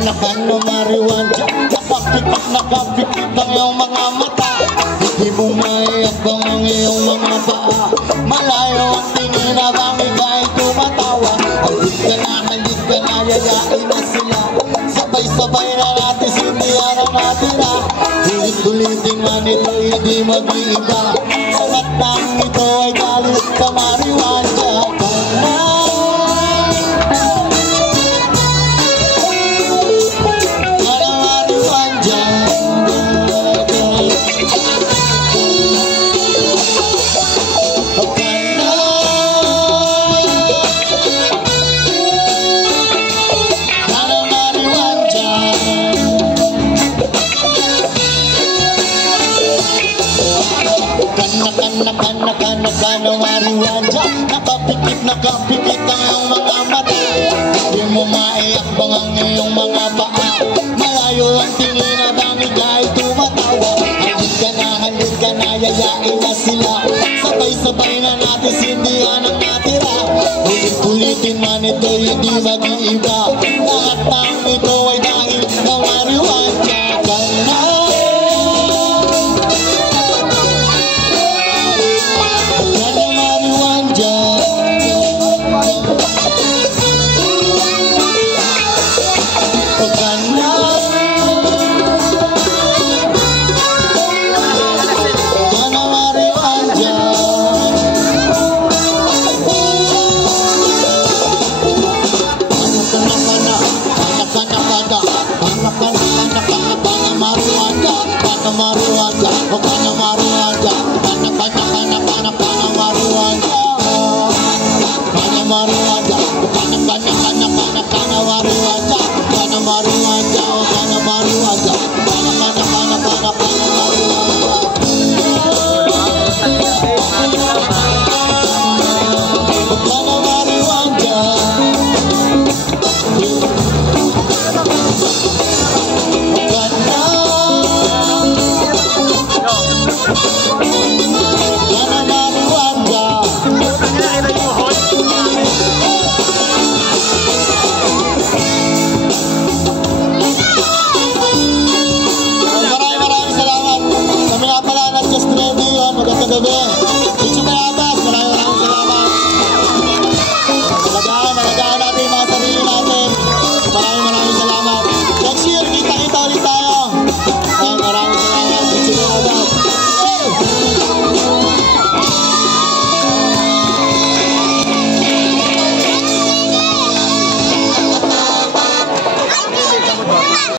Anak-anak na mariwanja, nakapikit ang iyong mga mata. Hindi mo maiakbang ang iyong mga paa. Malayo ang tingin habang ika'y tumatawa. Halik ka na, yayain na sila. Sabay-sabay na natin, sindihan na natira. Ulit-ulitin man ito, hindi mag-iiba. Lahat ng ito ay galit ka mariwanja. Anak-anak na mariwanja, nakapikit ang iyong mga mata. Hindi mo maiakbang ang iyong mga paa. Malayo ang tingin habang ika'y tumatawa. Halik ka na, yayain na sila. Sabay-sabay na natin, sindihan ang natira. Ulit-ulitin man ito, hindi mag-iiba. Lahat ng ito ay dahil na mariwanja ka na. Mariwanja